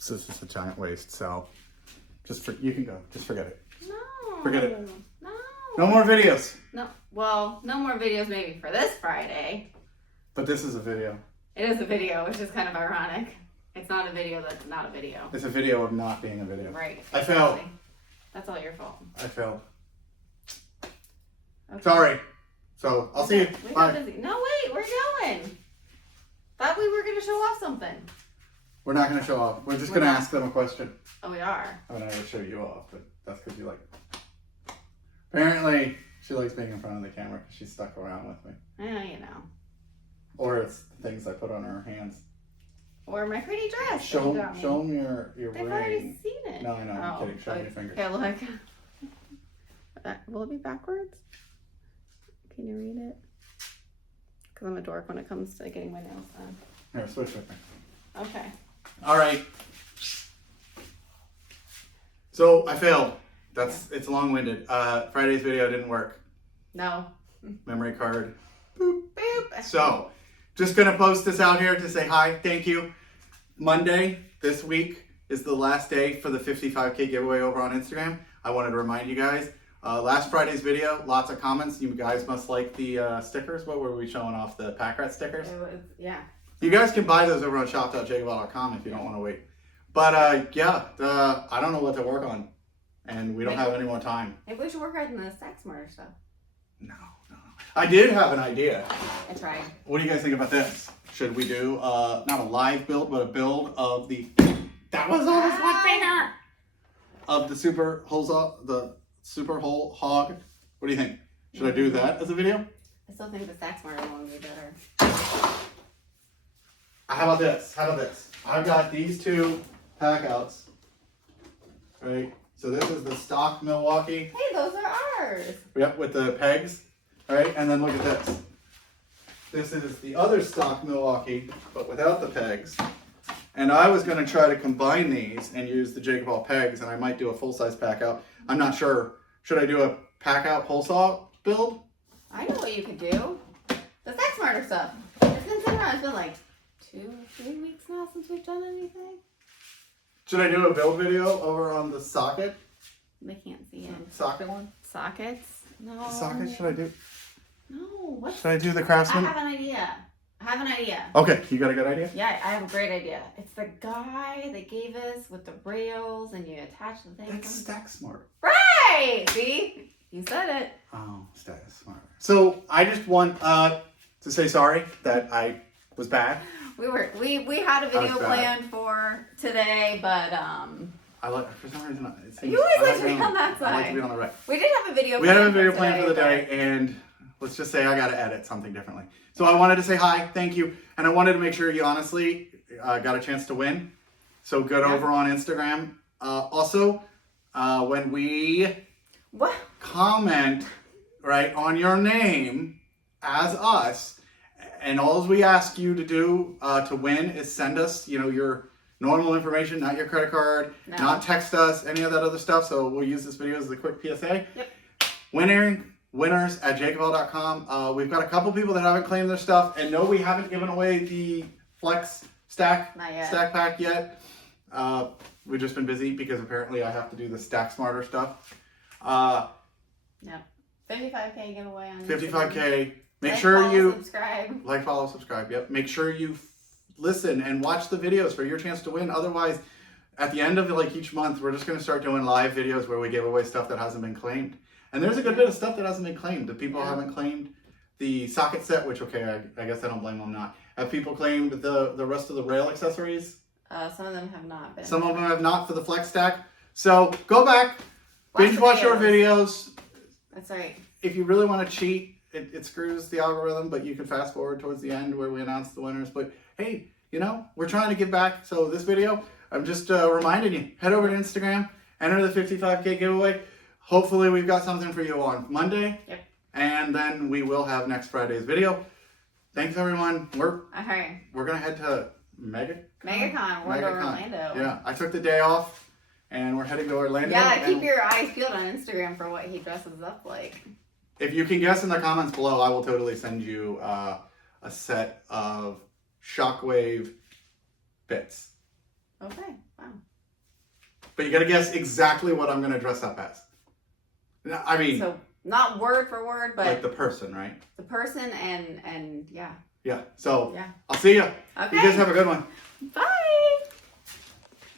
It's just a giant waste. So you can go. Just forget it. No. Forget it. No. No more videos. No. Well, no more videos maybe for this Friday. But this is a video. It is a video, which is kind of ironic. It's not a video that's not a video. It's a video of not being a video. Right. I failed. That's all your fault. I failed. Okay. Sorry. So I'll see you. We Bye. got busy. No, wait, we're going. Thought we were gonna show off something. We're not going to show off. We're just going to ask them a question. Oh, we are. I mean, I would show you off, but that's because you like. Apparently, she likes being in front of the camera because she's stuck around with me. You know. Or it's the things I put on her hands. Or my pretty dress. Show them your They've ring. already seen it. No, I know. I'm kidding. Show me your fingers. Okay, look. Will it be backwards? Can you read it? Because I'm a dork when it comes to getting my nails done. Here, switch with me. Okay. All right. So I failed. It's long-winded. Friday's video didn't work. No. Memory card. Boop. Boop. So, just gonna post this out here to say hi, thank you. Monday this week is the last day for the 55K giveaway over on Instagram. I wanted to remind you guys. Last Friday's video, lots of comments. You guys must like the stickers. What were we showing off? The PACKOUT stickers? It was, yeah. You guys can buy those over on shop.jakeofall.com if you don't want to wait. But I don't know what to work on, and we don't have any more time. Maybe we should work on the STACKSMARTER stuff. No. I did have an idea. I tried. What do you guys think about this? Should we do not a live build, but a build of the one finger of the super hole hog? What do you think? Should I do that as a video? I still think the STACKSMARTER one would be better. How about this? I've got these two packouts, right? So this is the stock Milwaukee. Hey, those are ours. Yep, with the pegs, right? And then look at this. This is the other stock Milwaukee, but without the pegs. And I was going to try to combine these and use the JakeOfALL pegs, and I might do a full-size PACKOUT. I'm not sure. Should I do a PACKOUT pole saw build? I know what you could do. The STACKSMARTER stuff. It's been sitting around. It's been like 2-3 weeks now since we've done anything. Should I do a build video over on the socket? They can't see it. Socket one? Sockets? No. The socket, should I do? No. What? Should I do the Craftsman? I have an idea. Okay, you got a good idea? Yeah, I have a great idea. It's the guy that gave us with the rails and you attach the thing. That's STACKSMARTER. Right! See? You said it. Oh, STACKSMARTER. So I just want to say sorry that I was bad. We had a video planned for today, but for some reason it seems, you always like to be on that side. I like to be on the right. We did have a video. We had a video planned for the day, and let's just say I got to edit something differently. So I wanted to say hi, thank you, and I wanted to make sure you honestly got a chance to win. So good over on Instagram. Also, when we comment right on your name as us. And all we ask you to do to win is send us, your normal information, not your credit card, not text us, any of that other stuff. So we'll use this video as a quick PSA. Yep. Winners at JakeOfALL.com. We've got a couple people that haven't claimed their stuff, and no, we haven't given away the Flex Stack Pack yet. We've just been busy because apparently I have to do the STACKSMARTER stuff. Yeah. 55K giveaway on 55K. Make sure you subscribe. Like, follow, subscribe. Yep. Make sure you listen and watch the videos for your chance to win. Otherwise, at the end of each month, we're just going to start doing live videos where we give away stuff that hasn't been claimed. And there's a good bit of stuff that hasn't been claimed. The people haven't claimed the socket set, which I guess I don't blame them not. Have people claimed the rest of the rail accessories? Some of them have not been. Some of them have not for the Flex Stack. So go back, binge watch our videos. That's right. If you really want to cheat, it screws the algorithm, but you can fast forward towards the end where we announce the winners. But hey, we're trying to give back. So this video, I'm just reminding you, head over to Instagram, enter the 55K giveaway. Hopefully we've got something for you on Monday. Yep. And then we will have next Friday's video. Thanks everyone. We're gonna head to MegaCon. We're going to Orlando. Yeah, I took the day off and we're heading to Orlando. Yeah, keep your eyes peeled on Instagram for what he dresses up like. If you can guess in the comments below, I will totally send you a set of Shockwave bits. Okay. Wow. But you got to guess exactly what I'm going to dress up as. I mean, So not word for word, but like the person, right? the person and yeah. Yeah. So Yeah. I'll see you. Okay. You guys have a good one.